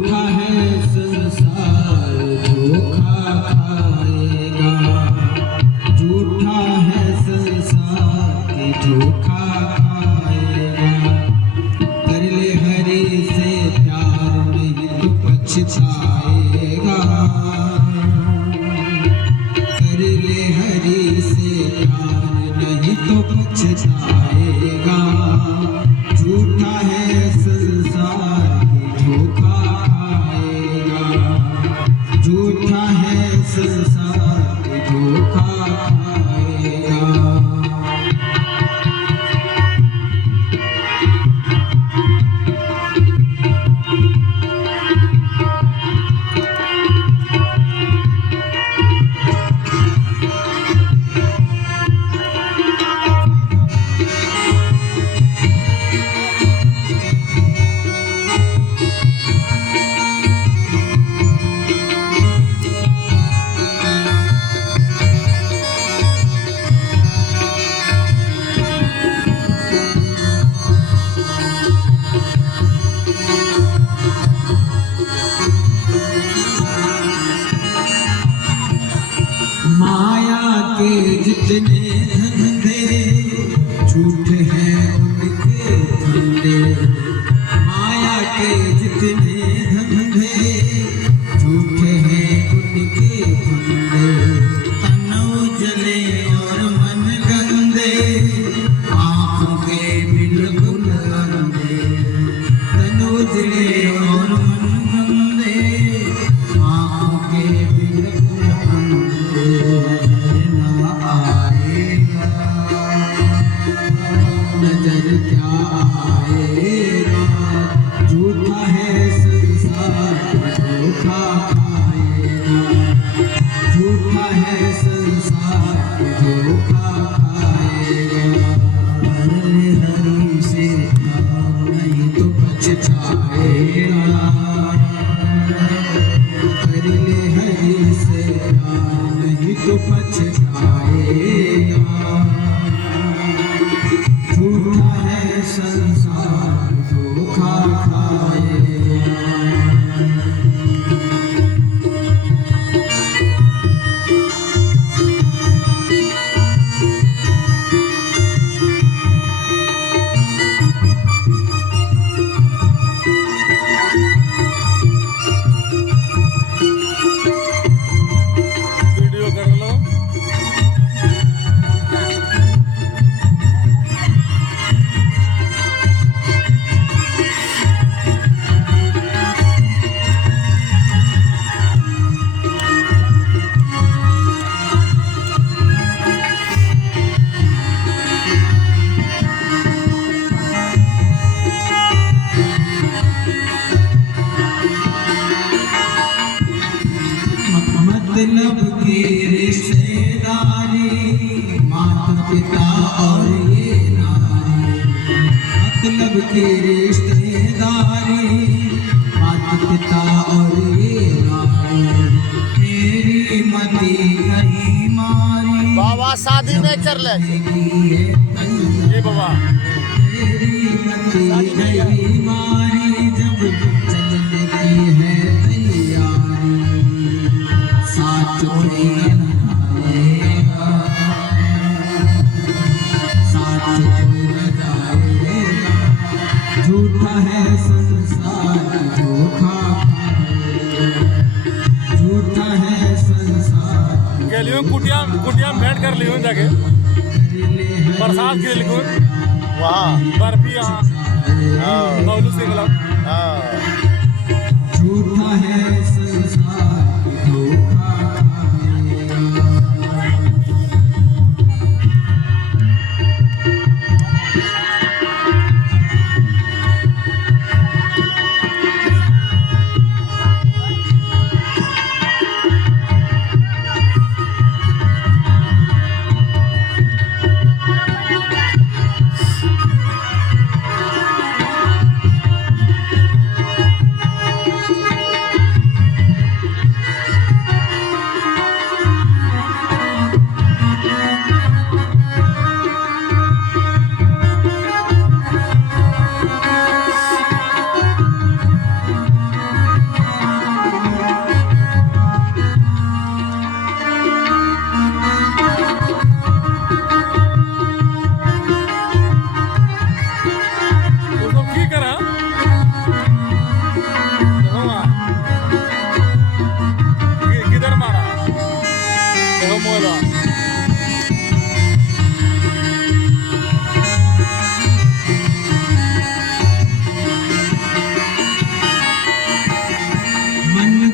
झूठा है संसार धोखा खाएगा, झूठा है संसार की धोखा खाएगा। कर ले हरि से प्यार नहीं तो पछताएगा, कर ले हरि से प्यार नहीं तो पछताएगा। झूठा है संसार की धोखा खाएगा, झूठा है संसार की धोखा खाएगा। माया के जितने धंधे झूठे हैं उनके धंधे, माया के जितने धंधे झूठे हैं उनके धंधे। तन उजले और मन गंदे, आँखों के बिल्कुल अंधे। तन उजले और मन गंदे, आँखों के बिल्कुल अंधे। नजर क्या आएगा, झूठा है संसार धोखा खाएगा, झूठा है संसार धोखा खाएगा। कर ले हरि से प्यार नहीं तो पछताएगा, कर ले हरि से प्यार नहीं तो पछताएगा। झूठा है संसार धोखा खाएगा। वीडियो कर लो। मतलब की रिश्तेदारी, माता पिता और ये नारी। मतलब की रिश्तेदारी, माता पिता और ये नारी। तेरी मती नहीं मारी, बाबा शादी नहीं कर ले ये बाबा। तेरी मती नहीं मारी, जब चलने की है तैयारी। साथ छोड़ेगा, साथ छोड़ जाएगा। झूठा है संसार धोखा खाएगा, झूठा है संसार। गेलियो कुटिया कुटिया में भेंट कर लियो जाके प्रसाद के लिखो वहाँ बर्फी यहाँ मौलू सिंगला। झूठा है संसार धोखा खाएगा।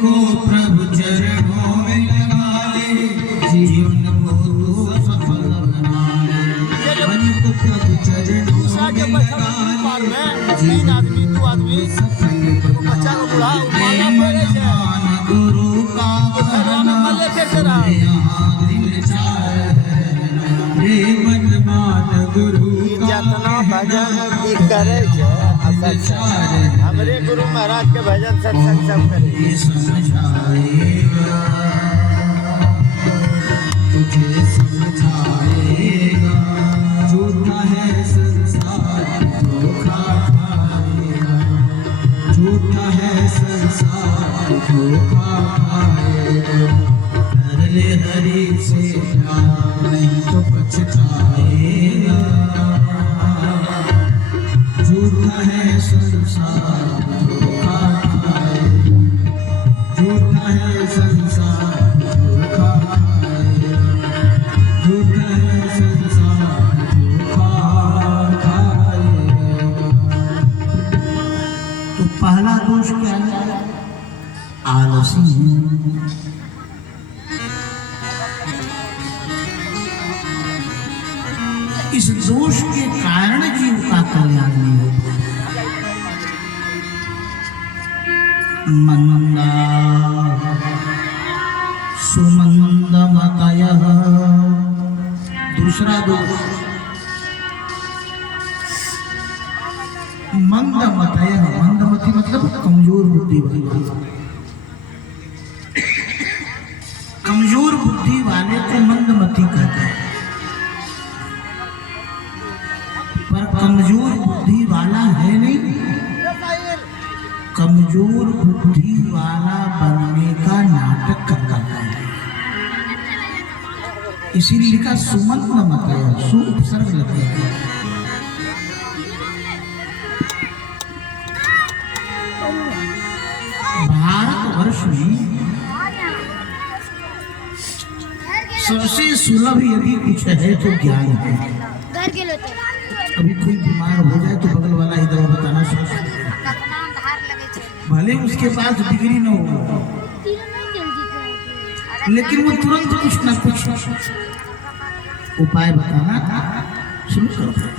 को प्रभु चरणों में लगा ले, जीवन को तू सफल बना ले। मन को प्रभु चरणों में लगा ले, जीवन को तू सफल बना ले। मान गुरु का यहाँ दिल चाहे, रे मन मान गुरु जितना भजन की करे छे असल से हमरे गुरु महाराज के भजन सत्संग सब करे समझाएगा, तुझे समझाएगा। झूठा है संसार धोखा खाएगा, झूठा है संसार धोखा खाएगा। कर ले हरि से प्यार नहीं तो पछताएगा। झूठा है संसार धोखा खाएगा, झूठा है संसार धोखा खाएगा, झूठा है संसार धोखा खाएगा। तो पहला दोष क्या है? आलसी है। इस दोष के कारण जीव का कल्याण नहीं होता। मंदा सुमंदमतयः, दूसरा दोष मंदमतयः। मंदमति मतलब कमजोर बुद्धि वाले। कमजोर बुद्धि वाले को मंदमति कहते हैं। पर कमजोर बुद्धि वाला है नहीं, कमजोर बुद्धि वाला बनने का नाटक कर रहा है। इसीलिए लिखा सुमंत मत है, सु उपसर्ग लगे। भारतवर्ष में सबसे सुलभ यदि कुछ है तो ज्ञान है। कभी कोई बीमार हो जाए तो बगल वाला ही दवा बताना शुरू कर देगा, भले उसके पास डिग्री न हो, लेकिन वो तुरंत कुछ ना कुछ उपाय बताना शुरू कर देगा।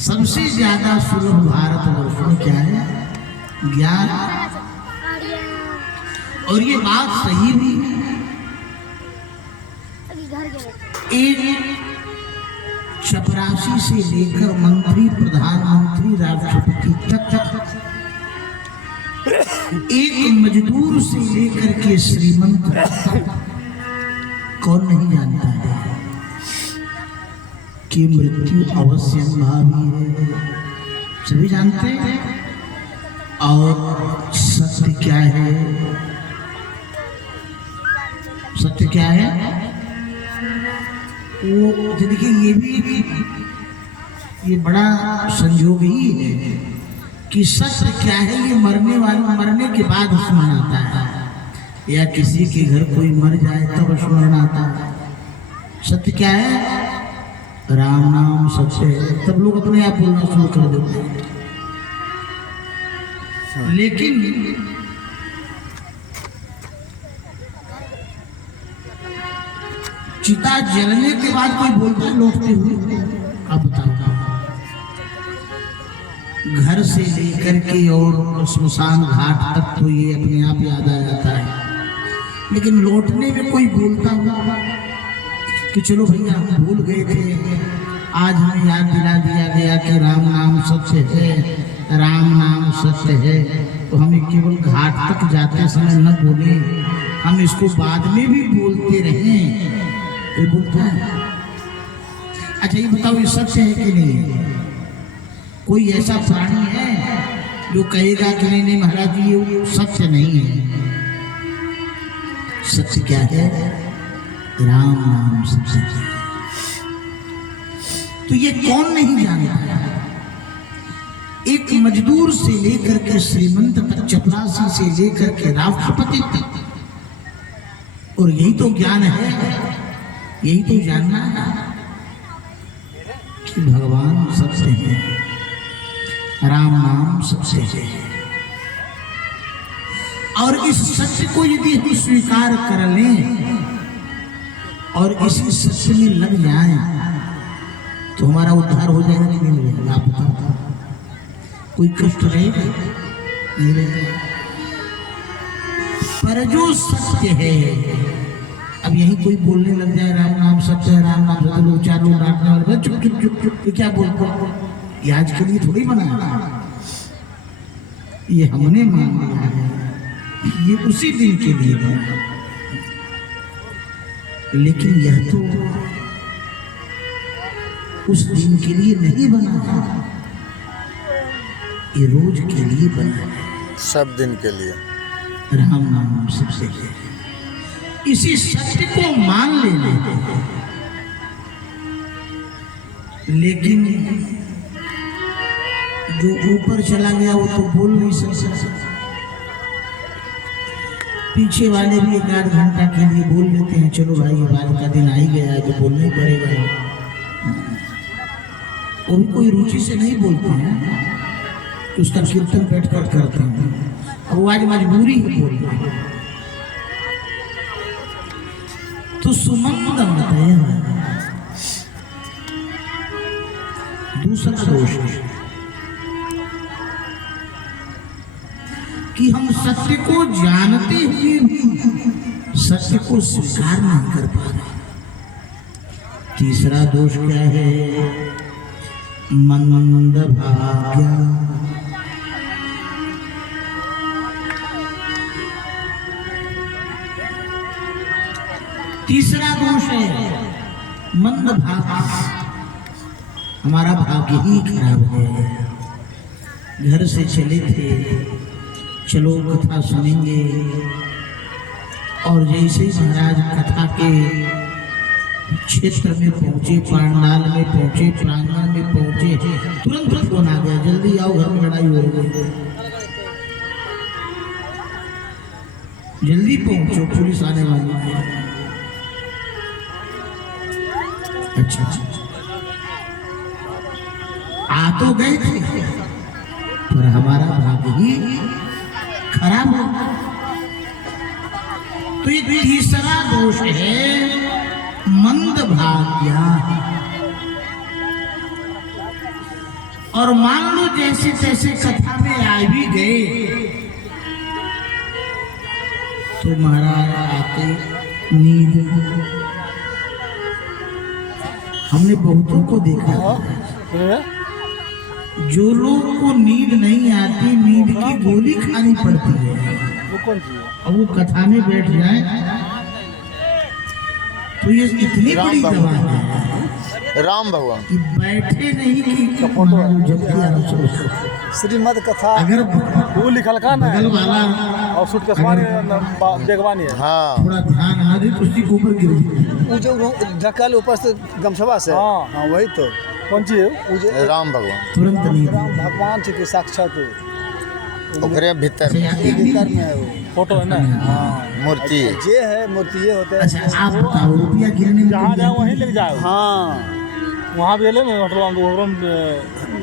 सबसे ज्यादा सुलभ भारतवर्ष में क्या है? ज्ञान। और ये बात सही भी है। एक चपरासी से लेकर मंत्री, प्रधानमंत्री, राष्ट्रपति तक, एक मजदूर से लेकर के श्रीमंत तक, कौन नहीं जानता है कि मृत्यु अवश्य भावी है? सभी जानते हैं। और सत्य क्या है? सत्य क्या है? वो देखिए, ये बड़ा संयोग ही है कि सत्य क्या है। ये मरने के बाद स्मरण आता है, या किसी के घर कोई मर जाए तब स्मरण आता है। सत्य क्या है? राम नाम सत्य है। तब लोग अपने आप बोलना शुरू कर देते हैं। लेकिन चिता जलने के बाद कोई बोलता है लौटते हुए? आप बताओ। घर से लेकर के और श्मशान घाट तक तो ये अपने आप याद आ जाता है, लेकिन लौटने में कोई बोलता होगा कि चलो भैया हम भूल गए थे, आज हमें याद दिला दिया गया कि राम नाम सत्य है, राम नाम सत्य है, तो हमें केवल घाट तक जाते समय न बोले, हम इसको बाद में भी बोलते रहें। कोई बोलता है? अच्छा, ये बताओ, ये सत्य है कि नहीं है? कोई ऐसा प्राणी है जो कहेगा कि नहीं नहीं महाराज जी ये सत्य नहीं है? सत्य क्या है? राम नाम सत्य है। तो ये कौन नहीं जानता? एक मजदूर से लेकर के श्रीमंत तक, चपरासी से लेकर के राष्ट्रपति तक। और यही तो ज्ञान है, यही तो जानना है कि भगवान सबसे है, राम नाम सबसे है। और इस सत्य को यदि हम स्वीकार कर लें और इसी सत्य में लग जाएं तो हमारा उद्धार हो जाएगा कि नहीं हो जाएगा? आप बताओ, कोई कष्ट रहेगा? नहीं रहेगा। पर जो सत्य है, अब यही कोई बोलने लग जाए राम नाम सत्य है, राम नाम सत्य, लोग चार लोग डांटने वाले, चुप चुप चुप चुप, ये क्या बोलते हो? ये आज के लिए थोड़ी बना है, ये हमने मान लिया है, ये उसी दिन के लिए बना। लेकिन यह तो उस दिन के लिए नहीं बना है, ये रोज के लिए बना है, सब दिन के लिए। राम नाम सबसे है। इसी सत्य को मान लेने, लेकिन जो ऊपर चला गया वो तो बोल नहीं सकता। पीछे वाले भी 1 आध घंटा के लिए बोल लेते हैं, चलो भाई बाद का दिन आ ही गया है तो बोलना ही पड़ेगा। वो भी कोई रुचि से नहीं बोलते हैं, उसका कीर्तन बैठकर करते हैं, अब वो आज मजबूरी है बोलना। तो सुमंद बताया दूसरा दोष है कि हम सत्य को जानते हुए भी सत्य को स्वीकार नहीं कर पा रहे। तीसरा दोष क्या है? मंद भाग्य। तीसरा दोष है मंद भाग्य। हमारा भाग्य ही खराब है। घर से चले थे, चलो कथा सुनेंगे, और जैसे ही महाराज कथा के क्षेत्र में पहुंचे, पांडाल में पहुंचे, प्रांगण में पहुंचे, तुरंत फोन आ गया, जल्दी आओ घर में लड़ाई हो गई, जल्दी पहुंचो पुलिस आने वाली है। अच्छा, आ तो गए थे पर हमारा भाग्य ही खराब हो। तो ये तीसरा दोष है मंद भाग्य। और मान लो जैसे तैसे कथा में आ भी गए तो महाराज आते नींद। हमने बहुतों को देखा है, जो लोग को नींद नहीं आती, नींद की गोली खानी पड़ती है, वो कौन सी है? और वो कथा में बैठ जाए तो ये इतनी बड़ी दवा है राम भगवान कि बैठे नहीं कि फोटो श्रीमद कथा। अगर वो लिखल का ना बगल वाला और सूट के सवारी बेगवानी है। हाँ, थोड़ा ध्यान ना दे तो उसकी ऊपर गिर जाए। वो जो ढकल ऊपर से गमछवा से, हाँ। हाँ वही तो कौन सी है? वो जो राम भगवान तुरंत नहीं राम भगवान थे कि साक्षात ओकरे भीतर भीतर में है वो फोटो है ना? हाँ। मूर्ति। जे है मूर्ति ये होते हैं। अच्छा आप बताओ, रुपया गिरने में जहाँ जाओ वहीं लेके जाओ। हाँ वहाँ भी ले ना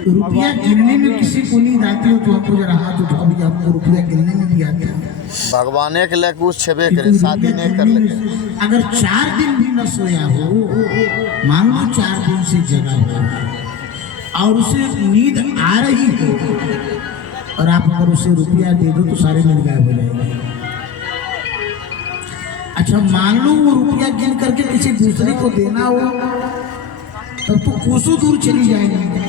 रुपया गिनने में किसी को नींद आती हो तो हमको जरा हाथ उठाओ, भी आपको रुपया गिनने में भी आता है? भगवाने के लिए कुछ छेबे करे, शादी नहीं कर लगे। अगर 4 दिन भी न सोया हो, मान लो 4 दिन से जगा हो और उसे नींद आ रही हो और आप अगर उसे रुपया दे दो तो सारे नींद गायब हो जाएंगे। अच्छा मान लो वो रुपया गिन करके किसी दूसरे को देना हो तब तो कोसों दूर चली जाएंगे।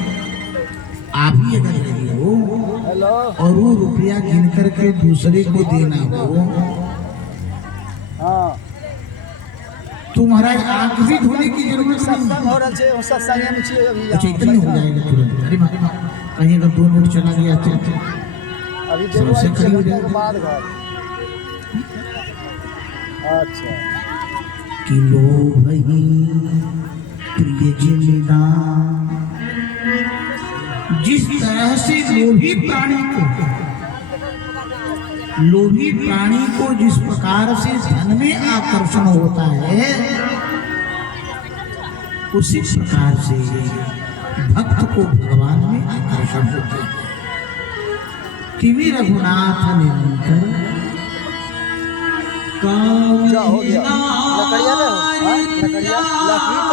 आप ही अगर लगे हो और वो रुपया गिन करके दूसरे को देना हो हाँ तो महाराज आंख भी धोने की जरूरत नहीं। सत्संग हो रहा है, सत्संग में चाहिए अभी। अच्छा इतना हो जाएगा तुरंत। अरे कहीं अगर 2 मिनट चला गया तो अभी समस्या खड़ी हो जाएगी। के बाद घर। अच्छा कि लोभ ही प्रिय जिमिदा, जिस तरह से लोभी प्राणी को जिस प्रकार से धन में आकर्षण होता है, उसी प्रकार से भक्त को भगवान में आकर्षण होता है। तिमि रघुनाथ निरंतर क्या हो गया लकड़िया में हो हाँ? लकड़िया लकड़ी